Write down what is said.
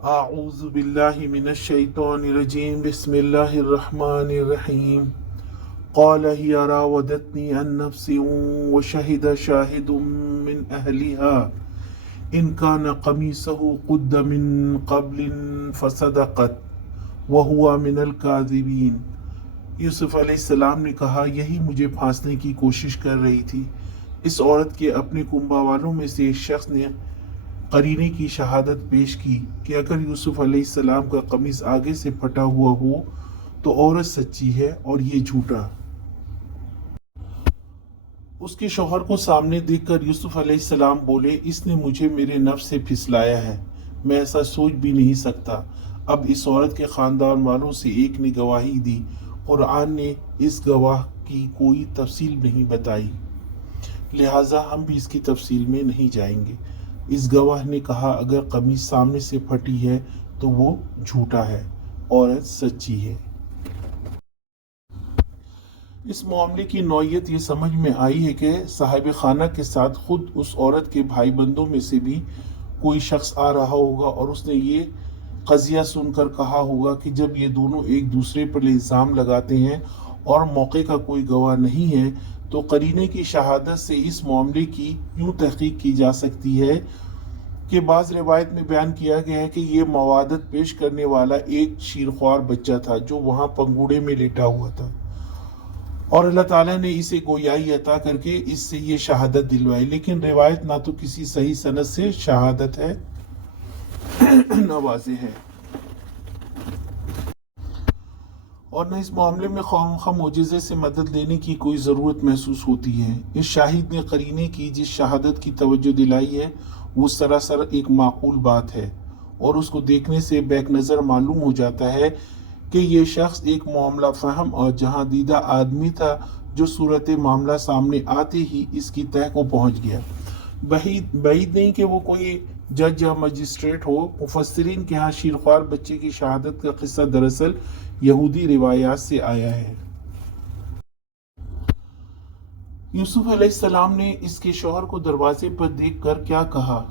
اعوذ باللہ من الشیطان الرجیم بسم اللہ الرحمن الرحیم قال هي راودتني عن نفسي وشهد شاهد من أهلها إن كان قميصه قد من قبل فصدقت وهو من الكاذبين۔ یوسف علیہ السلام نے کہا یہی مجھے پھانسنے کی کوشش کر رہی تھی۔ اس عورت کے اپنے کنبہ والوں میں سے ایک شخص نے قرینے کی شہادت پیش کی کہ اگر یوسف علیہ السلام کا قمیص آگے سے پھٹا ہوا ہو تو عورت سچی ہے اور یہ جھوٹا۔ اس کے شوہر کو سامنے دیکھ کر یوسف علیہ السلام بولے اس نے مجھے میرے نفس سے پھسلایا ہے، میں ایسا سوچ بھی نہیں سکتا۔ اب اس عورت کے خاندان والوں سے ایک نے گواہی دی، قرآن نے اس گواہ کی کوئی تفصیل نہیں بتائی، لہٰذا ہم بھی اس کی تفصیل میں نہیں جائیں گے۔ اس گواہ نے کہا اگر قمیص سامنے سے پھٹی ہے تو وہ جھوٹا ہے، عورت سچی ہے۔ اس معاملے کی نوعیت یہ سمجھ میں آئی ہے کہ صاحب خانہ کے ساتھ خود اس عورت کے بھائی بندوں میں سے بھی کوئی شخص آ رہا ہوگا اور اس نے یہ قضیہ سن کر کہا ہوگا کہ جب یہ دونوں ایک دوسرے پر الزام لگاتے ہیں اور موقع کا کوئی گواہ نہیں ہے تو قرینے کی شہادت سے اس معاملے کی یوں تحقیق کی جا سکتی ہے کہ بعض روایت میں بیان کیا گیا ہے کہ یہ موادت پیش کرنے والا ایک شیرخوار بچہ تھا جو وہاں پنگوڑے میں لیٹا ہوا تھا، اور اللہ تعالیٰ نے اسے گویائی عطا کر کے اس سے یہ شہادت دلوائی، لیکن روایت نہ تو کسی صحیح سند سے شہادت ہے نہ واضح ہے، اور نہ اس معاملے میں خواہ معجزے سے مدد لینے کی کوئی ضرورت محسوس ہوتی ہے۔ اس شاہد نے قرینے کی جس شہادت کی توجہ دلائی ہے وہ سراسر ایک معقول بات ہے، اور اس کو دیکھنے سے بیک نظر معلوم ہو جاتا ہے کہ یہ شخص ایک معاملہ فہم اور جہاں دیدہ آدمی تھا جو صورت معاملہ سامنے آتے ہی اس کی تہہ کو پہنچ گیا۔ بعید نہیں کہ وہ کوئی جج یا مجسٹریٹ ہو۔ مفسرین کے ہاں شیرخوار بچے کی شہادت کا قصہ دراصل یہودی روایات سے آیا ہے۔ یوسف علیہ السلام نے اس کے شوہر کو دروازے پر دیکھ کر کیا کہا؟